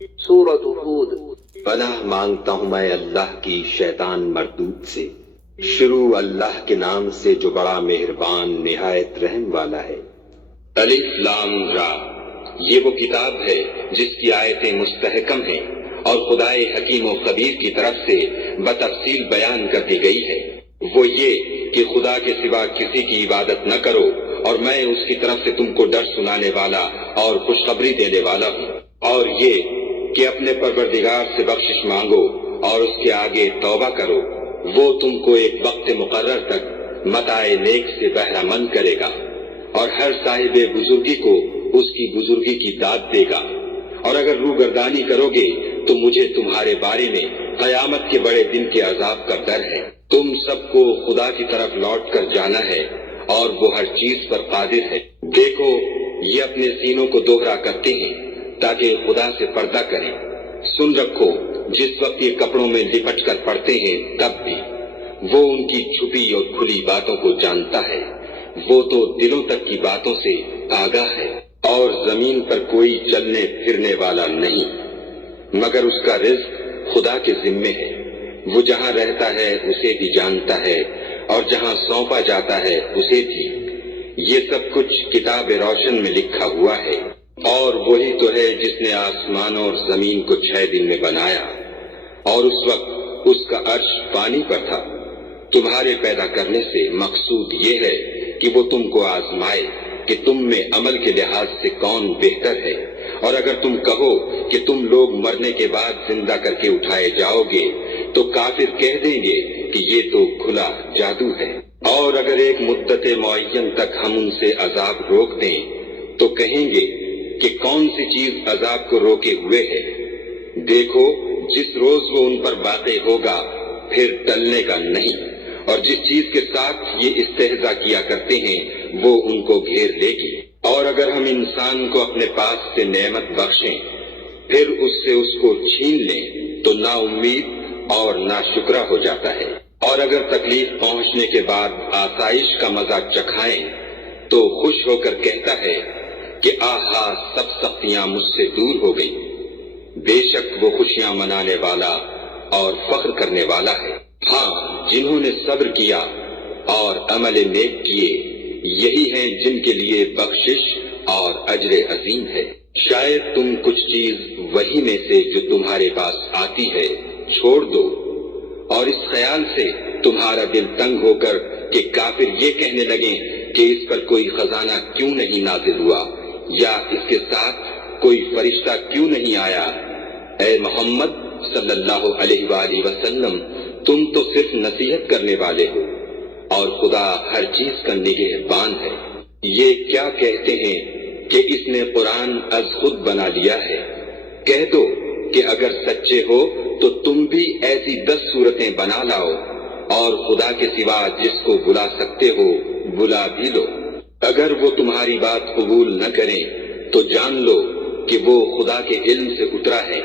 سورۃ ہود۔ پناہ مانگتا ہوں میں اللہ کی شیطان مردود سے۔ شروع اللہ کے نام سے جو بڑا مہربان نہایت رحم والا ہے۔ الف لام را، یہ وہ کتاب ہے جس کی آیتیں مستحکم ہیں اور خدائے حکیم و خبیر کی طرف سے بتفصیل بیان کر دی گئی ہے۔ وہ یہ کہ خدا کے سوا کسی کی عبادت نہ کرو، اور میں اس کی طرف سے تم کو ڈر سنانے والا اور خوشخبری دینے والا ہوں۔ اور یہ کہ اپنے پروردگار سے بخشش مانگو اور اس کے آگے توبہ کرو، وہ تم کو ایک وقت مقرر تک متاع نیک سے بہرہ مند کرے گا، اور ہر صاحب بزرگی کو اس کی بزرگی کی داد دے گا۔ اور اگر روگردانی کرو گے تو مجھے تمہارے بارے میں قیامت کے بڑے دن کے عذاب کا ڈر ہے۔ تم سب کو خدا کی طرف لوٹ کر جانا ہے، اور وہ ہر چیز پر قادر ہے۔ دیکھو، یہ اپنے سینوں کو دوہرا کرتے ہیں تاکہ خدا سے پردہ کریں۔ سن رکھو، جس وقت یہ کپڑوں میں لپٹ کر پڑتے ہیں تب بھی وہ ان کی چھپی اور کھلی باتوں کو جانتا ہے۔ وہ تو دلوں تک کی باتوں سے آگاہ ہے۔ اور زمین پر کوئی چلنے پھرنے والا نہیں مگر اس کا رزق خدا کے ذمے ہے۔ وہ جہاں رہتا ہے اسے بھی جانتا ہے، اور جہاں سونپا جاتا ہے اسے بھی۔ یہ سب کچھ کتاب روشن میں لکھا ہوا ہے۔ اور وہی تو ہے جس نے آسمانوں اور زمین کو 6 دن میں بنایا، اور اس وقت اس کا عرش پانی پر تھا۔ تمہارے پیدا کرنے سے مقصود یہ ہے کہ وہ تم کو آزمائے کہ تم میں عمل کے لحاظ سے کون بہتر ہے۔ اور اگر تم کہو کہ تم لوگ مرنے کے بعد زندہ کر کے اٹھائے جاؤ گے تو کافر کہہ دیں گے کہ یہ تو کھلا جادو ہے۔ اور اگر ایک مدت معین تک ہم ان سے عذاب روک دیں تو کہیں گے کہ کون سی چیز عذاب کو روکے ہوئے ہے۔ دیکھو، جس روز وہ ان پر واقع ہوگا پھر ٹلنے کا نہیں، اور جس چیز کے ساتھ یہ استہزاء کیا کرتے ہیں وہ ان کو گھیر لے گی۔ اور اگر ہم انسان کو اپنے پاس سے نعمت بخشیں پھر اس سے اس کو چھین لیں تو نا امید اور نا شکرا ہو جاتا ہے۔ اور اگر تکلیف پہنچنے کے بعد آسائش کا مزہ چکھائیں تو خوش ہو کر کہتا ہے کہ آہا، سب سختیاں مجھ سے دور ہو گئی۔ بے شک وہ خوشیاں منانے والا اور فخر کرنے والا ہے۔ ہاں، جنہوں نے صبر کیا اور عمل نیک کیے، یہی ہیں جن کے لیے بخشش اور اجر عظیم ہے۔ شاید تم کچھ چیز وہی میں سے جو تمہارے پاس آتی ہے چھوڑ دو، اور اس خیال سے تمہارا دل تنگ ہو کر کہ کافر یہ کہنے لگیں کہ اس پر کوئی خزانہ کیوں نہیں نازل ہوا، یا اس کے ساتھ کوئی فرشتہ کیوں نہیں آیا۔ اے محمد صلی اللہ علیہ وآلہ وسلم، تم تو صرف نصیحت کرنے والے ہو، اور خدا ہر چیز کا نگہبان ہے۔ یہ کیا کہتے ہیں کہ اس نے قرآن از خود بنا لیا ہے؟ کہہ دو کہ اگر سچے ہو تو تم بھی ایسی 10 صورتیں بنا لاؤ، اور خدا کے سوا جس کو بلا سکتے ہو بلا بھی لو۔ اگر وہ تمہاری بات قبول نہ کریں تو جان لو کہ وہ خدا کے علم سے اترا ہے،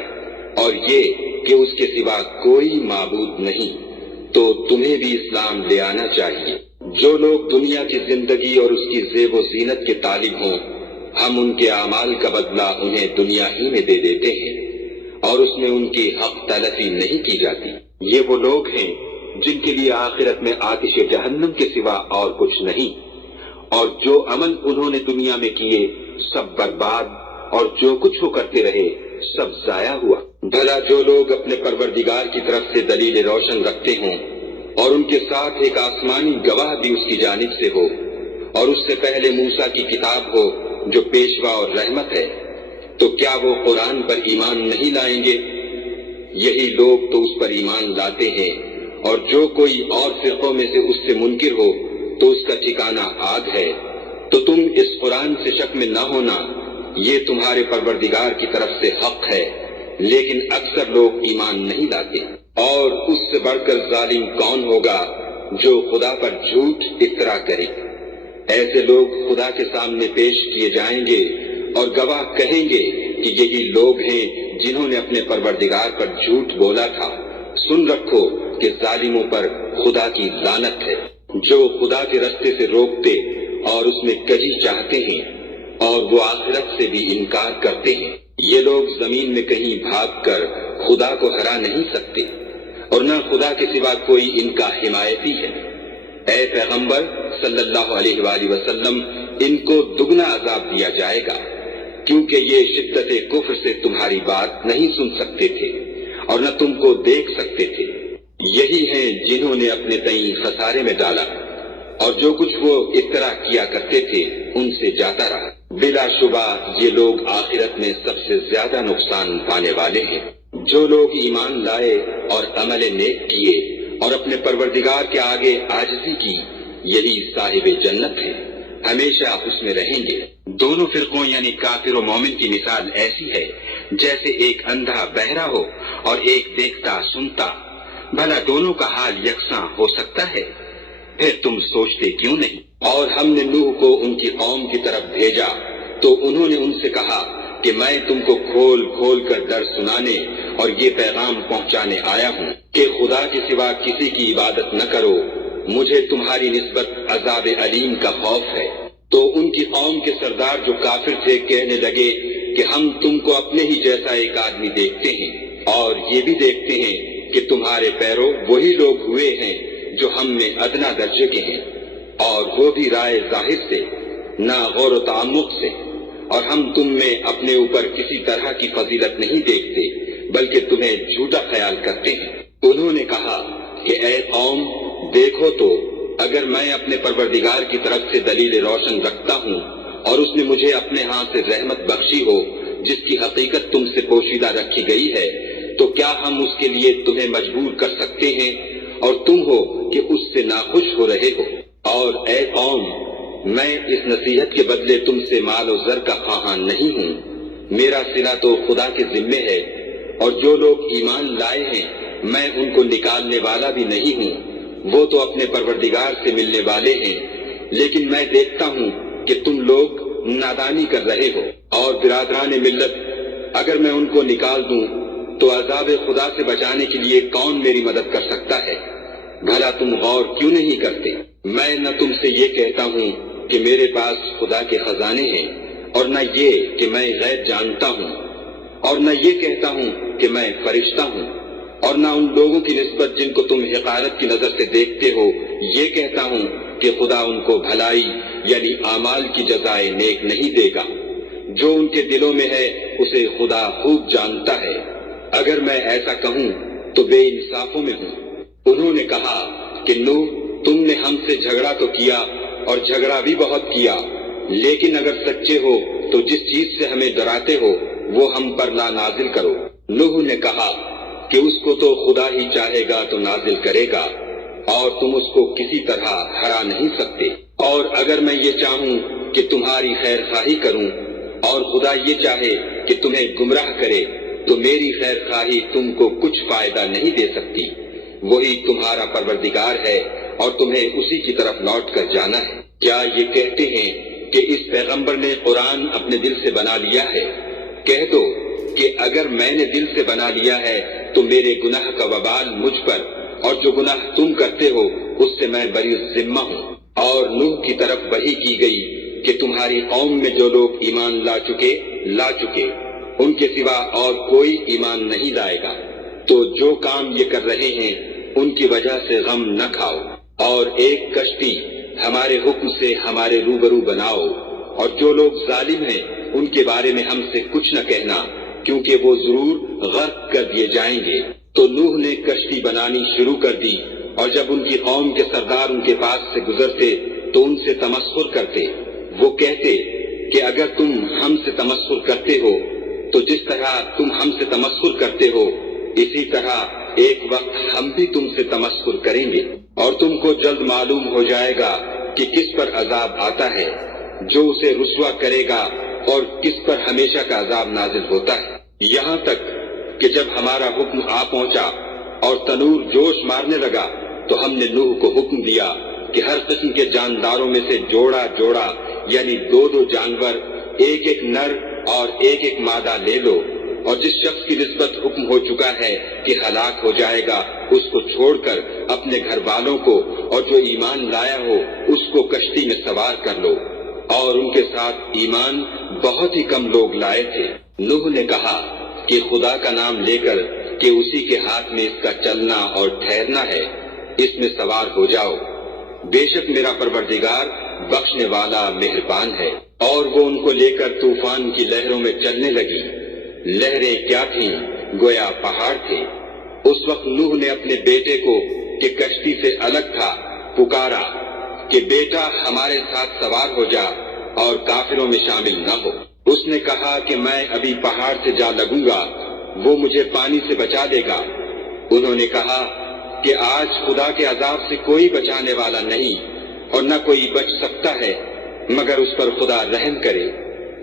اور یہ کہ اس کے سوا کوئی معبود نہیں، تو تمہیں بھی اسلام لے آنا چاہیے۔ جو لوگ دنیا کی زندگی اور اس کی زیب و زینت کے طالب ہوں، ہم ان کے اعمال کا بدلہ انہیں دنیا ہی میں دے دیتے ہیں، اور اس میں ان کی حق تلفی نہیں کی جاتی۔ یہ وہ لوگ ہیں جن کے لیے آخرت میں آتش جہنم کے سوا اور کچھ نہیں، اور جو عمل انہوں نے دنیا میں کیے سب برباد، اور جو کچھ وہ کرتے رہے سب ضائع ہوا۔ بھلا جو لوگ اپنے پروردگار کی طرف سے دلیل روشن رکھتے ہوں، اور ان کے ساتھ ایک آسمانی گواہ بھی اس کی جانب سے ہو، اور اس سے پہلے موسیٰ کی کتاب ہو جو پیشوا اور رحمت ہے، تو کیا وہ قرآن پر ایمان نہیں لائیں گے؟ یہی لوگ تو اس پر ایمان لاتے ہیں، اور جو کوئی اور فرقوں میں سے اس سے منکر ہو تو اس کا ٹھکانہ آگ ہے۔ تو تم اس قرآن سے شک میں نہ ہونا، یہ تمہارے پروردگار کی طرف سے حق ہے، لیکن اکثر لوگ ایمان نہیں لاتے۔ اور اس سے بڑھ کر ظالم کون ہوگا جو خدا پر جھوٹ افترا کرے؟ ایسے لوگ خدا کے سامنے پیش کیے جائیں گے اور گواہ کہیں گے کہ یہی لوگ ہیں جنہوں نے اپنے پروردگار پر جھوٹ بولا تھا۔ سن رکھو کہ ظالموں پر خدا کی لعنت ہے۔ جو خدا کے رستے سے روکتے اور اس میں کجی چاہتے ہیں اور وہ آخرت سے بھی انکار کرتے ہیں۔ یہ لوگ زمین میں کہیں بھاگ کر خدا کو ہرا نہیں سکتے اور نہ خدا کے سوا کوئی ان کا حمایتی ہے۔ اے پیغمبر صلی اللہ علیہ وآلہ وسلم، ان کو دگنا عذاب دیا جائے گا، کیونکہ یہ شدت کفر سے تمہاری بات نہیں سن سکتے تھے اور نہ تم کو دیکھ سکتے تھے۔ یہی ہیں جنہوں نے اپنے تئیں خسارے میں ڈالا، اور جو کچھ وہ اس طرح کیا کرتے تھے ان سے جاتا رہا۔ بلا شبہ یہ لوگ آخرت میں سب سے زیادہ نقصان پانے والے ہیں۔ جو لوگ ایمان لائے اور عمل نیک کیے اور اپنے پروردگار کے آگے عاجزی کی، یہی صاحب جنت ہیں، ہمیشہ اس میں رہیں گے۔ دونوں فرقوں یعنی کافر و مومن کی مثال ایسی ہے جیسے ایک اندھا بہرا ہو اور ایک دیکھتا سنتا۔ بھلا دونوں کا حال یکساں ہو سکتا ہے؟ پھر تم سوچتے کیوں نہیں؟ اور ہم نے نوح کو ان کی قوم کی طرف بھیجا تو انہوں نے ان سے کہا کہ میں تم کو کھول کھول کر در سنانے اور یہ پیغام پہنچانے آیا ہوں کہ خدا کے سوا کسی کی عبادت نہ کرو، مجھے تمہاری نسبت عذاب علیم کا خوف ہے۔ تو ان کی قوم کے سردار جو کافر تھے کہنے لگے کہ ہم تم کو اپنے ہی جیسا ایک آدمی دیکھتے ہیں اور یہ بھی دیکھتے ہیں کہ تمہارے پیرو وہی لوگ ہوئے ہیں جو ہم میں ادنا درجے کے ہیں، اور وہ بھی رائے ظاہر سے، نہ غور و تعمق سے، اور ہم تم میں اپنے اوپر کسی طرح کی فضیلت نہیں دیکھتے بلکہ تمہیں جھوٹا خیال کرتے ہیں۔ انہوں نے کہا کہ اے قوم، دیکھو تو اگر میں اپنے پروردگار کی طرف سے دلیل روشن رکھتا ہوں اور اس نے مجھے اپنے ہاں سے رحمت بخشی ہو جس کی حقیقت تم سے پوشیدہ رکھی گئی ہے، تو کیا ہم اس کے لیے تمہیں مجبور کر سکتے ہیں اور تم ہو کہ اس سے ناخوش ہو رہے ہو؟ اور اے قوم، میں اس نصیحت کے بدلے تم سے مال و زر کا خواہاں نہیں ہوں، میرا صلہ تو خدا کے ذمے ہے، اور جو لوگ ایمان لائے ہیں میں ان کو نکالنے والا بھی نہیں ہوں، وہ تو اپنے پروردگار سے ملنے والے ہیں، لیکن میں دیکھتا ہوں کہ تم لوگ نادانی کر رہے ہو۔ اور برادران ملت، اگر میں ان کو نکال دوں تو عذاب خدا سے بچانے کے لیے کون میری مدد کر سکتا ہے؟ بھلا تم غور کیوں نہیں کرتے؟ میں نہ تم سے یہ کہتا ہوں کہ میرے پاس خدا کے خزانے ہیں، اور نہ یہ کہ میں غیب جانتا ہوں، اور نہ یہ کہتا ہوں کہ میں فرشتہ ہوں، اور نہ ان لوگوں کی نسبت جن کو تم حقارت کی نظر سے دیکھتے ہو یہ کہتا ہوں کہ خدا ان کو بھلائی یعنی اعمال کی جزائے نیک نہیں دے گا۔ جو ان کے دلوں میں ہے اسے خدا خوب جانتا ہے۔ اگر میں ایسا کہوں تو بے انصافوں میں ہوں۔ انہوں نے کہا کہ نوح، تم نے ہم سے جھگڑا تو کیا اور جھگڑا بھی بہت کیا، لیکن اگر سچے ہو تو جس چیز سے ہمیں ڈراتے ہو وہ ہم پر لا نازل کرو۔ نوح نے کہا کہ اس کو تو خدا ہی چاہے گا تو نازل کرے گا، اور تم اس کو کسی طرح ہرا نہیں سکتے۔ اور اگر میں یہ چاہوں کہ تمہاری خیر خواہی کروں اور خدا یہ چاہے کہ تمہیں گمراہ کرے تو میری خیر خواہی تم کو کچھ فائدہ نہیں دے سکتی۔ وہی تمہارا پروردگار ہے اور تمہیں اسی کی طرف لوٹ کر جانا ہے۔ کیا یہ کہتے ہیں کہ اس پیغمبر نے قرآن اپنے دل سے بنا لیا ہے؟ کہہ دو کہ اگر میں نے دل سے بنا لیا ہے تو میرے گناہ کا وبال مجھ پر، اور جو گناہ تم کرتے ہو اس سے میں بری ذمہ ہوں۔ اور نوح کی طرف وحی کی گئی کہ تمہاری قوم میں جو لوگ ایمان لا چکے ان کے سوا اور کوئی ایمان نہیں لائے گا، تو جو کام یہ کر رہے ہیں ان کی وجہ سے غم نہ کھاؤ، اور ایک کشتی ہمارے حکم سے ہمارے روبرو بناؤ، اور جو لوگ ظالم ہیں ان کے بارے میں ہم سے کچھ نہ کہنا، کیونکہ وہ ضرور غرق کر دیے جائیں گے۔ تو نوح نے کشتی بنانی شروع کر دی، اور جب ان کی قوم کے سردار ان کے پاس سے گزرتے تو ان سے تمسخر کرتے۔ وہ کہتے کہ اگر تم ہم سے تمسخر کرتے ہو تو جس طرح تم ہم سے تمسخر کرتے ہو اسی طرح ایک وقت ہم بھی تم سے تمسخر کریں گے، اور تم کو جلد معلوم ہو جائے گا کہ کس پر عذاب آتا ہے جو اسے رسوا کرے گا اور کس پر ہمیشہ کا عذاب نازل ہوتا ہے۔ یہاں تک کہ جب ہمارا حکم آ پہنچا اور تنور جوش مارنے لگا تو ہم نے نوح کو حکم دیا کہ ہر قسم کے جانداروں میں سے جوڑا جوڑا یعنی دو جانور، ایک ایک نر اور ایک ایک مادہ لے لو، اور جس شخص کی نسبت حکم ہو چکا ہے کہ ہلاک ہو جائے گا اس کو چھوڑ کر اپنے گھر والوں کو اور جو ایمان لایا ہو اس کو کشتی میں سوار کر لو، اور ان کے ساتھ ایمان بہت ہی کم لوگ لائے تھے۔ نوح نے کہا کہ خدا کا نام لے کر کہ اسی کے ہاتھ میں اس کا چلنا اور ٹھہرنا ہے، اس میں سوار ہو جاؤ، بے شک میرا پروردگار بخشنے والا مہربان ہے۔ اور وہ ان کو لے کر طوفان کی لہروں میں چلنے لگی۔ لہریں کیا تھیں؟ گویا پہاڑ تھے۔ اس وقت نوح نے اپنے بیٹے کو کہ کشتی سے الگ تھا پکارا کہ بیٹا ہمارے ساتھ سوار ہو جا اور کافروں میں شامل نہ ہو۔ اس نے کہا کہ میں ابھی پہاڑ سے جا لگوں گا، وہ مجھے پانی سے بچا لے گا۔ انہوں نے کہا کہ آج خدا کے عذاب سے کوئی بچانے والا نہیں اور نہ کوئی بچ سکتا ہے مگر اس پر خدا رحم کرے۔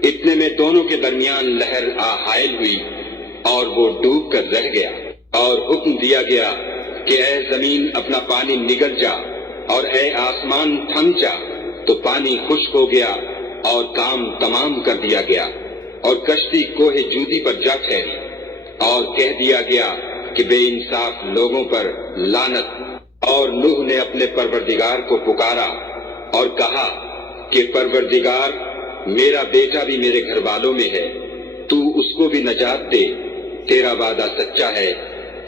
اتنے میں دونوں کے درمیان لہر حائل ہوئی اور وہ ڈوب کر رہ گیا، اور حکم دیا گیا کہ اے زمین اپنا پانی نگل جا اور اے آسمان تھم جا، تو پانی خشک ہو گیا اور کام تمام کر دیا گیا، اور کشتی کوہ جودی پر جا ٹھہری، اور کہہ دیا گیا کہ بے انصاف لوگوں پر لعنت۔ اور نوح نے اپنے پروردگار کو پکارا اور کہا کہ پروردگار میرا بیٹا بھی میرے گھر والوں میں ہے، تو اس کو بھی نجات دے، تیرا وعدہ سچا ہے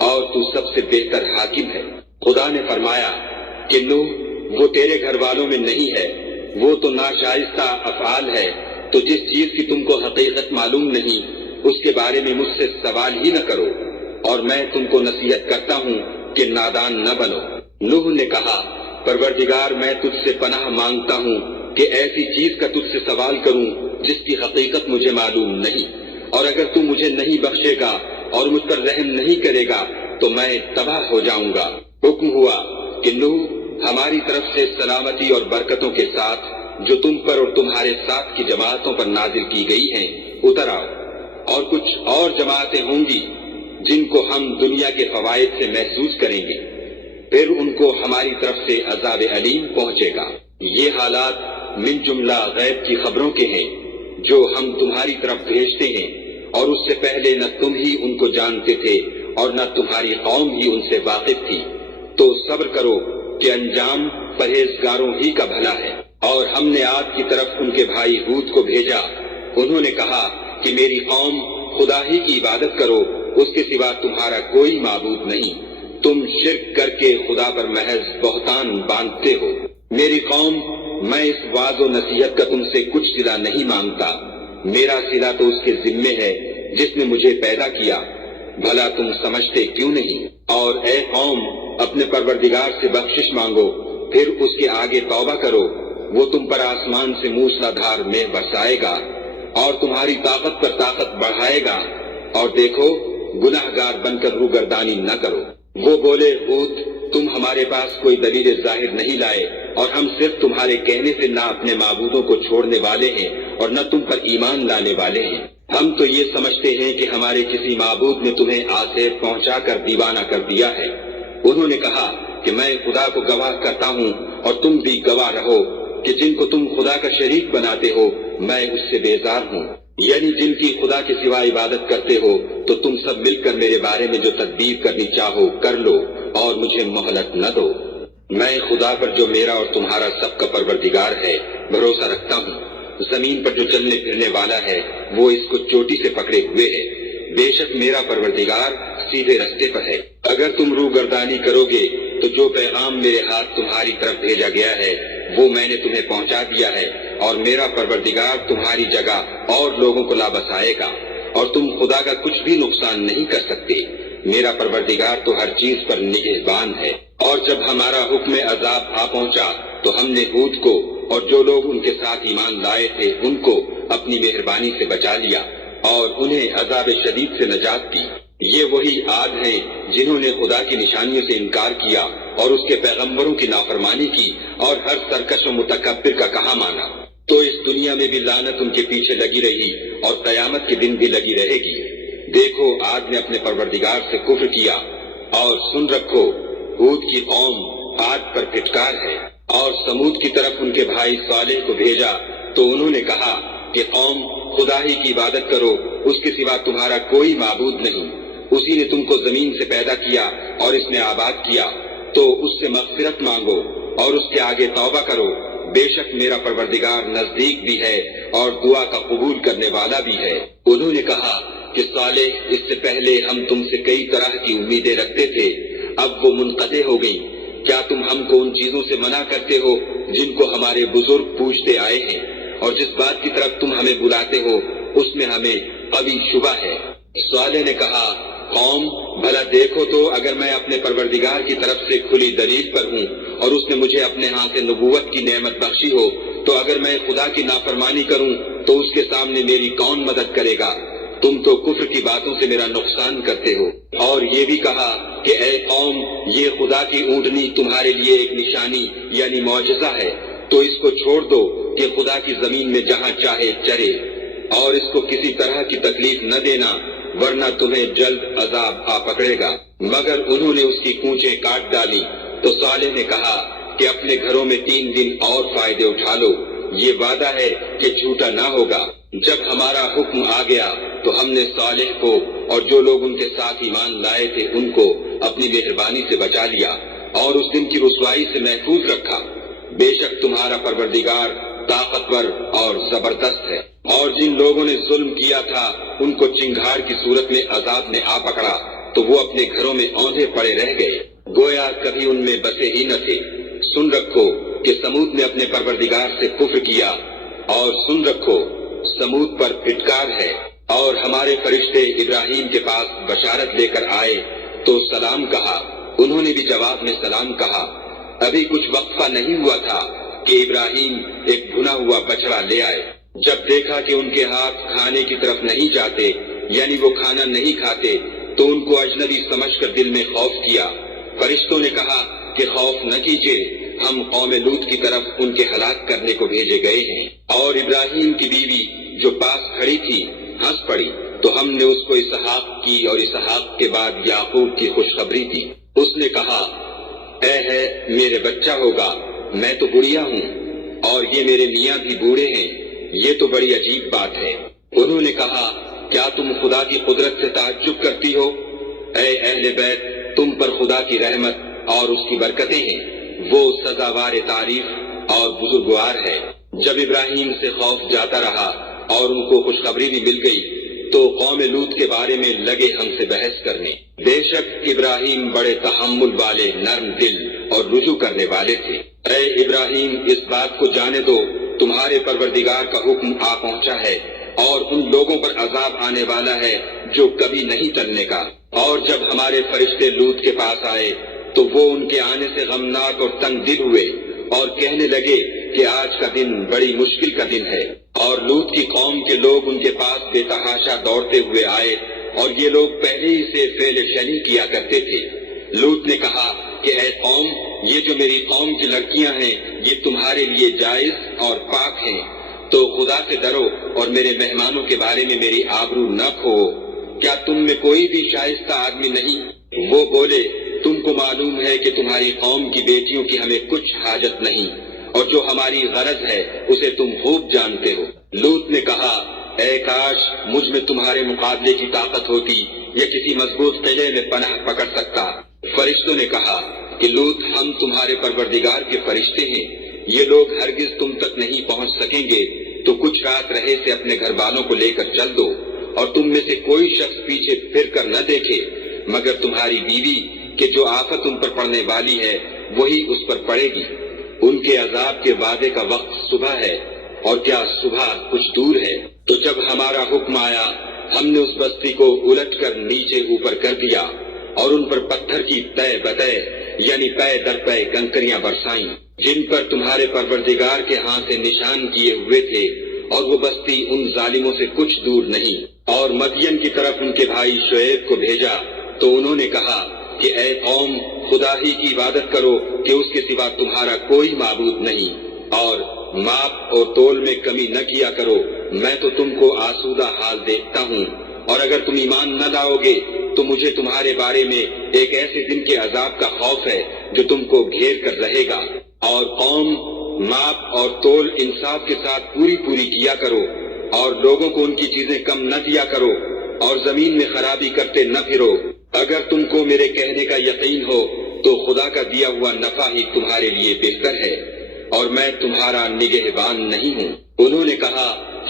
اور تو سب سے بہتر حاکم ہے۔ خدا نے فرمایا کہ نوح وہ تیرے گھر والوں میں نہیں ہے، وہ تو ناشائستہ افعال ہے، تو جس چیز کی تم کو حقیقت معلوم نہیں اس کے بارے میں مجھ سے سوال ہی نہ کرو، اور میں تم کو نصیحت کرتا ہوں کہ نادان نہ بنو۔ نوح نے کہا پروردگار میں تجھ سے پناہ مانگتا ہوں کہ ایسی چیز کا تجھ سے سوال کروں جس کی حقیقت مجھے معلوم نہیں، اور اگر تو مجھے نہیں بخشے گا اور مجھ پر رحم نہیں کرے گا تو میں تباہ ہو جاؤں گا۔ حکم ہوا کہ نوح ہماری طرف سے سلامتی اور برکتوں کے ساتھ جو تم پر اور تمہارے ساتھ کی جماعتوں پر نازل کی گئی ہیں اتر آؤ، اور کچھ اور جماعتیں ہوں گی جن کو ہم دنیا کے فوائد سے محسوس کریں گے، پھر ان کو ہماری طرف سے عذاب علیم پہنچے گا۔ یہ حالات من جملہ غیب کی خبروں کے ہیں جو ہم تمہاری طرف بھیجتے ہیں، اور اس سے پہلے نہ تم ہی ان کو جانتے تھے اور نہ تمہاری قوم ہی ان سے واقف تھی، تو صبر کرو کہ انجام پرہیزگاروں ہی کا بھلا ہے۔ اور ہم نے عاد کی طرف ان کے بھائی ہود کو بھیجا، انہوں نے کہا کہ میری قوم خدا ہی کی عبادت کرو، اس کے سوا تمہارا کوئی معبود نہیں، تم شرک کر کے خدا پر محض بہتان باندھتے ہو۔ میری قوم میں اس واعظ و نصیحت کا تم سے کچھ صلہ نہیں مانگتا، میرا صلہ تو اس کے ذمے ہے جس نے مجھے پیدا کیا، بھلا تم سمجھتے کیوں نہیں؟ اور اے قوم اپنے پروردگار سے بخشش مانگو، پھر اس کے آگے توبہ کرو، وہ تم پر آسمان سے موسلادھار مے برسائے گا اور تمہاری طاقت پر طاقت بڑھائے گا، اور دیکھو گناہگار بن کر روگردانی نہ کرو۔ وہ بولے ہود تم ہمارے پاس کوئی دلیل ظاہر نہیں لائے، اور ہم صرف تمہارے کہنے سے نہ اپنے معبودوں کو چھوڑنے والے ہیں اور نہ تم پر ایمان لانے والے ہیں، ہم تو یہ سمجھتے ہیں کہ ہمارے کسی معبود نے تمہیں آسیب پہنچا کر دیوانہ کر دیا ہے۔ انہوں نے کہا کہ میں خدا کو گواہ کرتا ہوں اور تم بھی گواہ رہو کہ جن کو تم خدا کا شریک بناتے ہو میں اس سے بیزار ہوں، یعنی جن کی خدا کے سوا عبادت کرتے ہو، تو تم سب مل کر میرے بارے میں جو تدبیر کرنی چاہو کر لو اور مجھے مہلت نہ دو۔ میں خدا پر جو میرا اور تمہارا سب کا پروردگار ہے بھروسہ رکھتا ہوں، زمین پر جو چلنے پھرنے والا ہے وہ اس کو چوٹی سے پکڑے ہوئے ہے، بے شک میرا پروردگار سیدھے رستے پر ہے۔ اگر تم روگردانی کرو گے تو جو پیغام میرے ہاتھ تمہاری طرف بھیجا گیا ہے وہ میں نے تمہیں پہنچا دیا ہے، اور میرا پروردگار تمہاری جگہ اور لوگوں کو لا بسائے گا، اور تم خدا کا کچھ بھی نقصان نہیں کر سکتے، میرا پروردگار تو ہر چیز پر نگہبان ہے۔ اور جب ہمارا حکم عذاب آ پہنچا تو ہم نے ہود کو اور جو لوگ ان کے ساتھ ایمان لائے تھے ان کو اپنی مہربانی سے بچا لیا اور انہیں عذاب شدید سے نجات دی۔ یہ وہی عاد ہیں جنہوں نے خدا کی نشانیوں سے انکار کیا اور اس کے پیغمبروں کی نافرمانی کی اور ہر سرکش و متکبر کا کہا مانا، تو اس دنیا میں بھی لعنت ان کے پیچھے لگی رہی اور قیامت کے دن بھی لگی رہے گی۔ دیکھو عاد نے اپنے پروردگار سے کفر کیا، اور سن رکھو ہود کی قوم عاد پر پھٹکار ہے۔ اور سمود کی طرف ان کے بھائی صالح کو بھیجا تو انہوں نے کہا کہ قوم خدا ہی کی عبادت کرو، اس کے سوا تمہارا کوئی معبود نہیں، اسی نے تم کو زمین سے پیدا کیا اور اس میں آباد کیا، تو اس سے مغفرت مانگو اور اس کے آگے توبہ کرو، بے شک میرا پروردگار نزدیک بھی ہے اور دعا کا قبول کرنے والا بھی ہے۔ انہوں نے کہا کہ صالح، اس سے پہلے ہم تم سے کئی طرح کی امیدیں رکھتے تھے، اب وہ منقطع ہو گئیں۔ کیا تم ہم کو ان چیزوں سے منع کرتے ہو جن کو ہمارے بزرگ پوچھتے آئے ہیں، اور جس بات کی طرف تم ہمیں بلاتے ہو اس میں ہمیں قوی شبہ ہے؟ صالح نے کہا، قوم، بھلا دیکھو تو اگر میں اپنے پروردگار کی طرف سے کھلی دلیل پر ہوں اور اس نے مجھے اپنے ہاں سے نبوت کی نعمت بخشی ہو، تو اگر میں خدا کی نافرمانی کروں تو اس کے سامنے میری کون مدد کرے گا؟ تم تو کفر کی باتوں سے میرا نقصان کرتے ہو۔ اور یہ بھی کہا کہ اے قوم، یہ خدا کی اونٹنی تمہارے لیے ایک نشانی یعنی معجزہ ہے، تو اس کو چھوڑ دو کہ خدا کی زمین میں جہاں چاہے چرے، اور اس کو کسی طرح کی تکلیف نہ دینا، ورنہ تمہیں جلد عذاب آ پکڑے گا۔ مگر انہوں نے اس کی کونچیں کاٹ ڈالی۔ تو صالح نے کہا کہ اپنے گھروں میں 3 دن اور فائدے اٹھا لو، یہ وعدہ ہے کہ جھوٹا نہ ہوگا۔ جب ہمارا حکم آ گیا تو ہم نے صالح کو اور جو لوگ ان کے ساتھ ایمان لائے تھے ان کو اپنی مہربانی سے بچا لیا اور اس دن کی رسوائی سے محفوظ رکھا۔ بے شک تمہارا پروردگار طاقتور اور زبردست ہے۔ اور جن لوگوں نے ظلم کیا تھا ان کو چنگھاڑ کی صورت میں عذاب نے آ پکڑا تو وہ اپنے گھروں میں اوندھے پڑے رہ گئے، گویا کبھی ان میں بسے ہی نہ تھے۔ سن رکھو کہ سمود نے اپنے پروردگار سے کفر کیا، اور سن رکھو سمود پر پھٹکار ہے۔ اور ہمارے فرشتے ابراہیم کے پاس بشارت لے کر آئے تو سلام کہا، انہوں نے بھی جواب میں سلام کہا۔ ابھی کچھ وقفہ نہیں ہوا تھا کہ ابراہیم ایک بھنا ہوا بچڑا لے آئے۔ جب دیکھا کہ ان کے ہاتھ کھانے کی طرف نہیں جاتے، یعنی وہ کھانا نہیں کھاتے، تو ان کو اجنبی سمجھ کر دل میں خوف کیا۔ فرشتوں نے کہا کہ خوف نہ کیجیے، ہم قوم لوط کی طرف ان کے ہلاک کرنے کو بھیجے گئے ہیں۔ اور ابراہیم کی بیوی جو پاس کھڑی تھی ہنس پڑی، تو ہم نے اس کو اسحاق کی اور اسحاق کے بعد یعقوب کی خوشخبری دی۔ اس نے کہا، اے ہے میرے بچہ ہوگا، میں تو بڑھیا ہوں اور یہ میرے میاں بھی بوڑھے ہیں، یہ تو بڑی عجیب بات ہے۔ انہوں نے کہا، کیا تم خدا کی قدرت سے تعجب کرتی ہو؟ اے اہل بیت، تم پر خدا کی رحمت اور اس کی برکتیں ہیں، وہ سزاوار تعریف اور بزرگوار ہے۔ جب ابراہیم سے خوف جاتا رہا اور ان کو خوشخبری بھی مل گئی تو قوم لوط کے بارے میں لگے ہم سے بحث کرنے۔ بے شک ابراہیم بڑے تحمل والے، نرم دل اور رجوع کرنے والے تھے۔ اے ابراہیم، اس بات کو جانے دو تمہارے پروردگار کا حکم آ پہنچا ہے اور ان لوگوں پر عذاب آنے والا ہے جو کبھی نہیں ٹلنے کا۔ اور جب ہمارے فرشتے لوط کے پاس آئے تو وہ ان کے آنے سے غمناک اور تنگ دل ہوئے اور کہنے لگے کہ آج کا دن بڑی مشکل کا دن ہے۔ اور لوط کی قوم کے لوگ ان کے پاس بے تحاشا دوڑتے ہوئے آئے، اور یہ لوگ پہلے ہی سے فعل شنی کیا کرتے تھے۔ لوط نے کہا کہ اے قوم، یہ جو میری قوم کی لڑکیاں ہیں یہ تمہارے لیے جائز اور پاک ہیں، تو خدا سے ڈرو اور میرے مہمانوں کے بارے میں میری آبرو نہ کھو۔ کیا تم میں کوئی بھی شائستہ آدمی نہیں؟ وہ بولے، تم کو معلوم ہے کہ تمہاری قوم کی بیٹیوں کی ہمیں کچھ حاجت نہیں، اور جو ہماری غرض ہے اسے تم خوب جانتے ہو۔ لوط نے کہا، اے کاش مجھ میں تمہارے مقابلے کی طاقت ہوتی یا کسی مضبوط قلعے میں پناہ پکڑ سکتا۔ فرشتوں نے کہا کہ لوط، ہم تمہارے پروردگار کے فرشتے ہیں، یہ لوگ ہرگز تم تک نہیں پہنچ سکیں گے، تو کچھ رات رہے سے اپنے گھر والوں کو لے کر چل دو، اور تم میں سے کوئی شخص پیچھے پھر کر نہ دیکھے مگر تمہاری بیوی، کہ جو آفت ان پر پڑنے والی ہے وہی اس پر پڑے گی۔ ان کے عذاب کے وعدے کا وقت صبح ہے، اور کیا صبح کچھ دور ہے؟ تو جب ہمارا حکم آیا ہم نے اس بستی کو الٹ کر نیچے اوپر کر دیا اور ان پر پتھر کی تہ بتہ یعنی پے در پے کنکریاں برسائیں، جن پر تمہارے پروردگار کے ہاں سے نشان کیے ہوئے تھے، اور وہ بستی ان ظالموں سے کچھ دور نہیں۔ اور مدین کی طرف ان کے بھائی شعیب کو بھیجا تو انہوں نے کہا کہ اے قوم، خدا ہی کی عبادت کرو کہ اس کے سوا تمہارا کوئی معبود نہیں، اور ماپ اور تول میں کمی نہ کیا کرو، میں تو تم کو آسودہ حال دیکھتا ہوں، اور اگر تم ایمان نہ لاؤ گے تو مجھے تمہارے بارے میں ایک ایسے دن کے عذاب کا خوف ہے جو تم کو گھیر کر رہے گا۔ اور قوم، ماپ اور تول انصاف کے ساتھ پوری پوری کیا کرو، اور لوگوں کو ان کی چیزیں کم نہ دیا کرو، اور زمین میں خرابی کرتے نہ پھرو۔ اگر تم کو میرے کہنے کا یقین ہو تو خدا کا دیا ہوا نفع ہی تمہارے لیے بہتر ہے، اور میں تمہارا نگہبان نہیں ہوں۔ انہوں نے کہا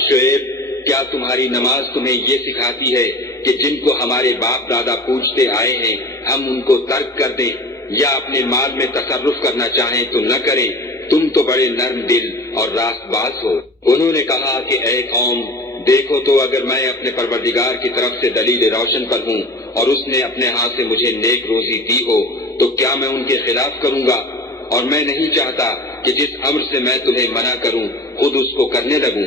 شعیب کیا تمہاری نماز تمہیں یہ سکھاتی ہے کہ جن کو ہمارے باپ دادا پوجتے آئے ہیں ہم ان کو ترک کر دیں یا اپنے مال میں تصرف کرنا چاہیں تو نہ کریں؟ تم تو بڑے نرم دل اور راست باز ہو۔ انہوں نے کہا کہ اے قوم دیکھو تو اگر میں اپنے پروردگار کی طرف سے دلیل روشن پر ہوں اور اس نے اپنے ہاتھ سے مجھے نیک روزی دی ہو تو کیا میں ان کے خلاف کروں گا؟ اور میں نہیں چاہتا کہ جس امر سے میں تمہیں منع کروں خود اس کو کرنے لگوں۔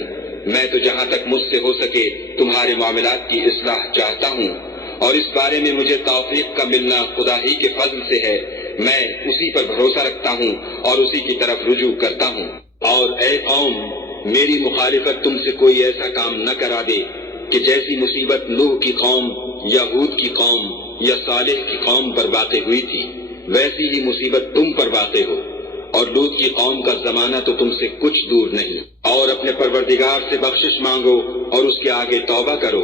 میں تو جہاں تک مجھ سے ہو سکے تمہارے معاملات کی اصلاح چاہتا ہوں، اور اس بارے میں مجھے توفیق کا ملنا خدا ہی کے فضل سے ہے۔ میں اسی پر بھروسہ رکھتا ہوں اور اسی کی طرف رجوع کرتا ہوں۔ اور اے قوم میری مخالفت تم سے کوئی ایسا کام نہ کرا دے کہ جیسی مصیبت نوح کی قوم یا ہود کی قوم یا صالح کی قوم پر واقع ہوئی تھی ویسی ہی مصیبت تم پر واقع ہو، اور لوط کی قوم کا زمانہ تو تم سے کچھ دور نہیں۔ اور اپنے پروردگار سے بخشش مانگو اور اس کے آگے توبہ کرو،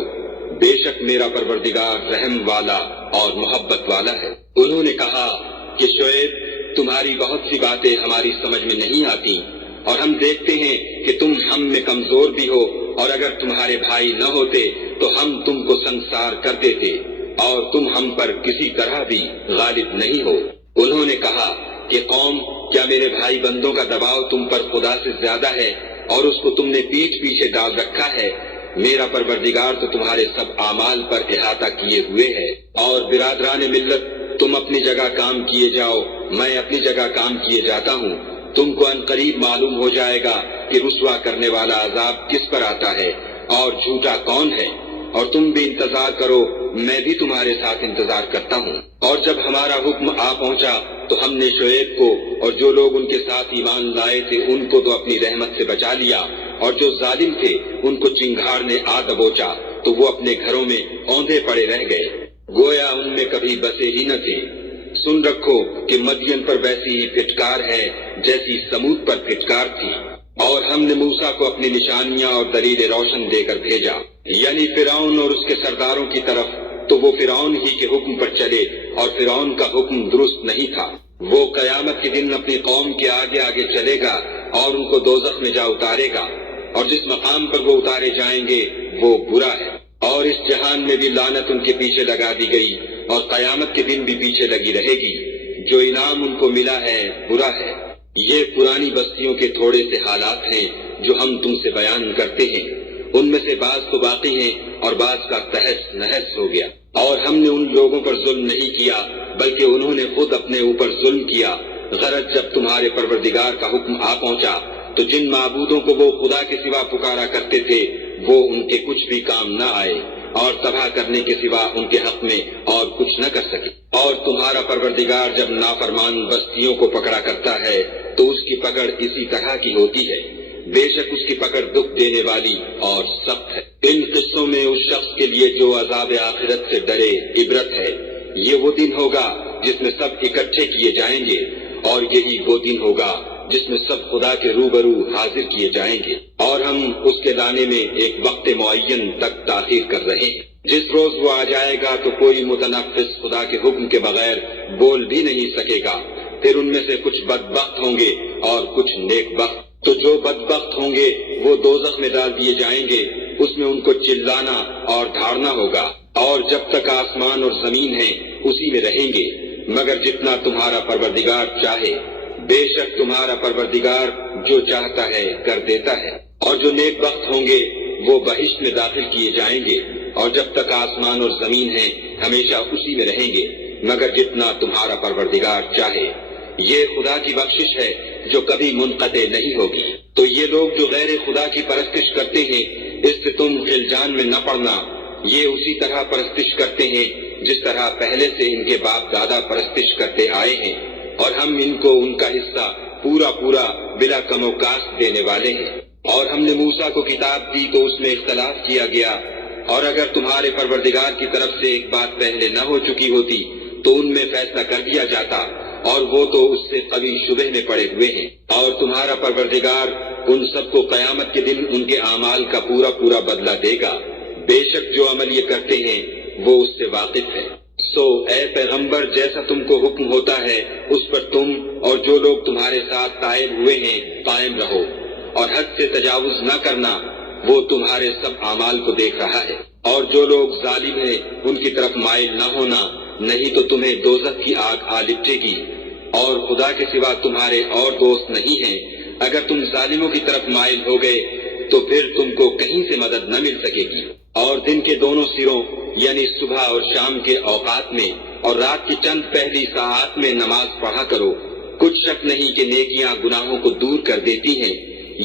بے شک میرا پروردگار رحم والا اور محبت والا ہے۔ انہوں نے کہا کہ شعیب تمہاری بہت سی باتیں ہماری سمجھ میں نہیں آتی، اور ہم دیکھتے ہیں کہ تم ہم میں کمزور بھی ہو، اور اگر تمہارے بھائی نہ ہوتے تو ہم تم کو سنسار کر دیتے، اور تم ہم پر کسی طرح بھی غالب نہیں ہو۔ انہوں نے کہا کہ قوم کیا میرے بھائی بندوں کا دباؤ تم پر خدا سے زیادہ ہے اور اس کو تم نے پیٹھ پیچھے ڈال رکھا ہے؟ میرا پروردگار تو تمہارے سب اعمال پر احاطہ کیے ہوئے ہے۔ اور برادران ملت تم اپنی جگہ کام کیے جاؤ، میں اپنی جگہ کام کیے جاتا ہوں۔ تم کو ان قریب معلوم ہو جائے گا کہ رسوا کرنے والا عذاب کس پر آتا ہے اور جھوٹا کون ہے، اور تم بھی انتظار کرو، میں بھی تمہارے ساتھ انتظار کرتا ہوں۔ اور جب ہمارا حکم آ پہنچا تو ہم نے شعیب کو اور جو لوگ ان کے ساتھ ایمان لائے تھے ان کو تو اپنی رحمت سے بچا لیا، اور جو ظالم تھے ان کو چنگھاڑ نے آ دبوچا تو وہ اپنے گھروں میں اوندھے پڑے رہ گئے، گویا ان میں کبھی بسے ہی نہ تھے۔ سن رکھو کہ مدین پر ویسی ہی پھٹکار ہے جیسی سمود پر پھٹکار تھی، اور ہم نے موسیٰ کو اپنی نشانیاں اور دلیل روشن دے کر بھیجا، یعنی فرعون اور اس کے سرداروں کی طرف، تو وہ فرعون ہی کے حکم پر چلے اور فرعون کا حکم درست نہیں تھا۔ وہ قیامت کے دن اپنی قوم کے آگے آگے چلے گا اور ان کو دوزخ میں جا اتارے گا، اور جس مقام پر وہ اتارے جائیں گے وہ برا ہے۔ اور اس جہان میں بھی لعنت ان کے پیچھے لگا دی گئی، اور قیامت کے دن بھی پیچھے لگی رہے گی۔ جو انعام ان کو ملا ہے برا ہے۔ یہ پرانی بستیوں کے تھوڑے سے حالات ہیں جو ہم تم سے بیان کرتے ہیں، ان میں سے بعض تو باقی ہیں اور بعض کا تہس نہس ہو گیا۔ اور ہم نے ان لوگوں پر ظلم نہیں کیا بلکہ انہوں نے خود اپنے اوپر ظلم کیا۔ غرض جب تمہارے پروردگار کا حکم آ پہنچا تو جن معبودوں کو وہ خدا کے سوا پکارا کرتے تھے وہ ان کے کچھ بھی کام نہ آئے، اور تباہ کرنے کے سوا ان کے حق میں اور کچھ نہ کر سکے۔ اور تمہارا پروردگار جب نافرمان بستیوں کو پکڑا کرتا ہے تو اس کی پکڑ اسی طرح کی ہوتی ہے، بے شک اس کی پکڑ دکھ دینے والی اور سخت ہے۔ ان قصوں میں اس شخص کے لیے جو عذاب آخرت سے ڈرے عبرت ہے۔ یہ وہ دن ہوگا جس میں سب اکٹھے کیے جائیں گے، اور یہی وہ دن ہوگا جس میں سب خدا کے روبرو حاضر کیے جائیں گے، اور ہم اس کے لانے میں ایک وقت معین تک تاخیر کر رہے ہیں۔ جس روز وہ آ جائے گا تو کوئی متنفس خدا کے حکم کے بغیر بول بھی نہیں سکے گا۔ پھر ان میں سے کچھ بدبخت ہوں گے اور کچھ نیک بخت۔ تو جو بدبخت ہوں گے وہ دوزخ میں ڈال دیے جائیں گے، اس میں ان کو چلانا اور دھاڑنا ہوگا، اور جب تک آسمان اور زمین ہیں اسی میں رہیں گے، مگر جتنا تمہارا پروردگار چاہے۔ بے شک تمہارا پروردگار جو چاہتا ہے کر دیتا ہے۔ اور جو نیک بخت ہوں گے وہ بہشت میں داخل کیے جائیں گے، اور جب تک آسمان اور زمین ہیں ہمیشہ اسی میں رہیں گے، مگر جتنا تمہارا پروردگار چاہے۔ یہ خدا کی بخشش ہے جو کبھی منقطع نہیں ہوگی۔ تو یہ لوگ جو غیر خدا کی پرستش کرتے ہیں اس سے تم خلجان میں نہ پڑنا، یہ اسی طرح پرستش کرتے ہیں جس طرح پہلے سے ان کے باپ دادا پرستش کرتے آئے ہیں، اور ہم ان کو ان کا حصہ پورا پورا بلا کم و کاست دینے والے ہیں۔ اور ہم نے موسیٰ کو کتاب دی تو اس میں اختلاف کیا گیا، اور اگر تمہارے پروردگار کی طرف سے ایک بات پہلے نہ ہو چکی ہوتی تو ان میں فیصلہ کر دیا جاتا، اور وہ تو اس سے قوی شبہ میں پڑے ہوئے ہیں۔ اور تمہارا پروردگار ان سب کو قیامت کے دن ان کے اعمال کا پورا پورا بدلہ دے گا، بے شک جو عمل یہ کرتے ہیں وہ اس سے واقف ہے۔ سو اے پیغمبر جیسا تم کو حکم ہوتا ہے اس پر تم اور جو لوگ تمہارے ساتھ طائب ہوئے ہیں قائم رہو، اور حد سے تجاوز نہ کرنا، وہ تمہارے سب اعمال کو دیکھ رہا ہے۔ اور جو لوگ ظالم ہیں ان کی طرف مائل نہ ہونا، نہیں تو تمہیں دوزخ کی آگ آ لپٹے گی، اور خدا کے سوا تمہارے اور دوست نہیں ہیں۔ اگر تم ظالموں کی طرف مائل ہو گئے تو پھر تم کو کہیں سے مدد نہ مل سکے گی۔ اور دن کے دونوں سروں یعنی صبح اور شام کے اوقات میں اور رات کی چند پہلی ساعات میں نماز پڑھا کرو، کچھ شک نہیں کہ نیکیاں گناہوں کو دور کر دیتی ہیں۔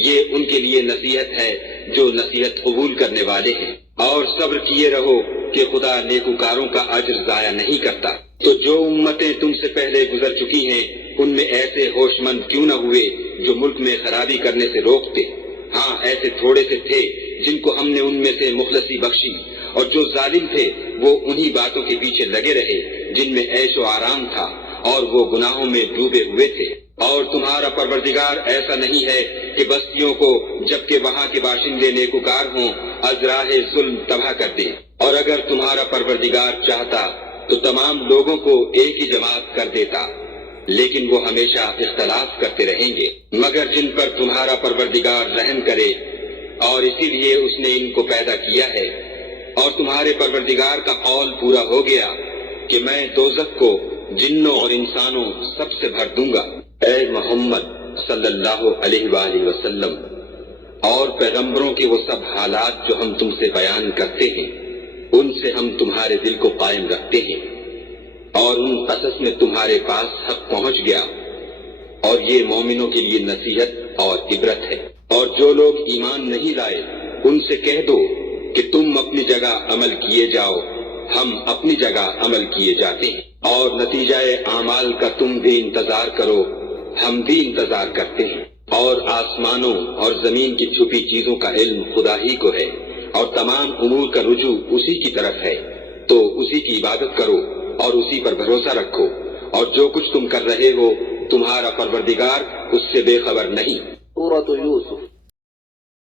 یہ ان کے لیے نصیحت ہے جو نصیحت قبول کرنے والے ہیں، اور صبر کیے رہو کہ خدا نیکوکاروں کا اجر ضائع نہیں کرتا۔ تو جو امتیں تم سے پہلے گزر چکی ہیں ان میں ایسے ہوش مند کیوں نہ ہوئے جو ملک میں خرابی کرنے سے روکتے؟ ہاں ایسے تھوڑے سے تھے جن کو ہم نے ان میں سے مخلصی بخشی، اور جو ظالم تھے وہ انہی باتوں کے پیچھے لگے رہے جن میں عیش و آرام تھا، اور وہ گناہوں میں ڈوبے ہوئے تھے۔ اور تمہارا پروردگار ایسا نہیں ہے کہ بستیوں کو جبکہ وہاں کے باشندے نیکوکار ہوں از راہ ظلم تباہ کر دے، اور اگر تمہارا پروردگار چاہتا تو تمام لوگوں کو ایک ہی جماعت کر دیتا، لیکن وہ ہمیشہ اختلاف کرتے رہیں گے، مگر جن پر تمہارا پروردگار رحم کرے، اور اسی لیے اس نے ان کو پیدا کیا ہے۔ اور تمہارے پروردگار کا قول پورا ہو گیا کہ میں دوزخ کو جنوں اور انسانوں سب سے بھر دوں گا۔ اے محمد صلی اللہ علیہ وآلہ وسلم اور پیغمبروں کے وہ سب حالات جو ہم تم سے بیان کرتے ہیں ان سے ہم تمہارے دل کو قائم رکھتے ہیں، اور ان قصص میں تمہارے پاس حق پہنچ گیا، اور یہ مومنوں کے لیے نصیحت اور عبرت ہے۔ اور جو لوگ ایمان نہیں لائے ان سے کہہ دو کہ تم اپنی جگہ عمل کیے جاؤ، ہم اپنی جگہ عمل کیے جاتے ہیں، اور نتیجہ اعمال کا تم بھی انتظار کرو، ہم بھی انتظار کرتے ہیں۔ اور آسمانوں اور زمین کی چھپی چیزوں کا علم خدا ہی کو ہے، اور تمام امور کا رجوع اسی کی طرف ہے، تو اسی کی عبادت کرو اور اسی پر بھروسہ رکھو، اور جو کچھ تم کر رہے ہو تمہارا پروردگار اس سے بے خبر نہیں۔ سورة یوسف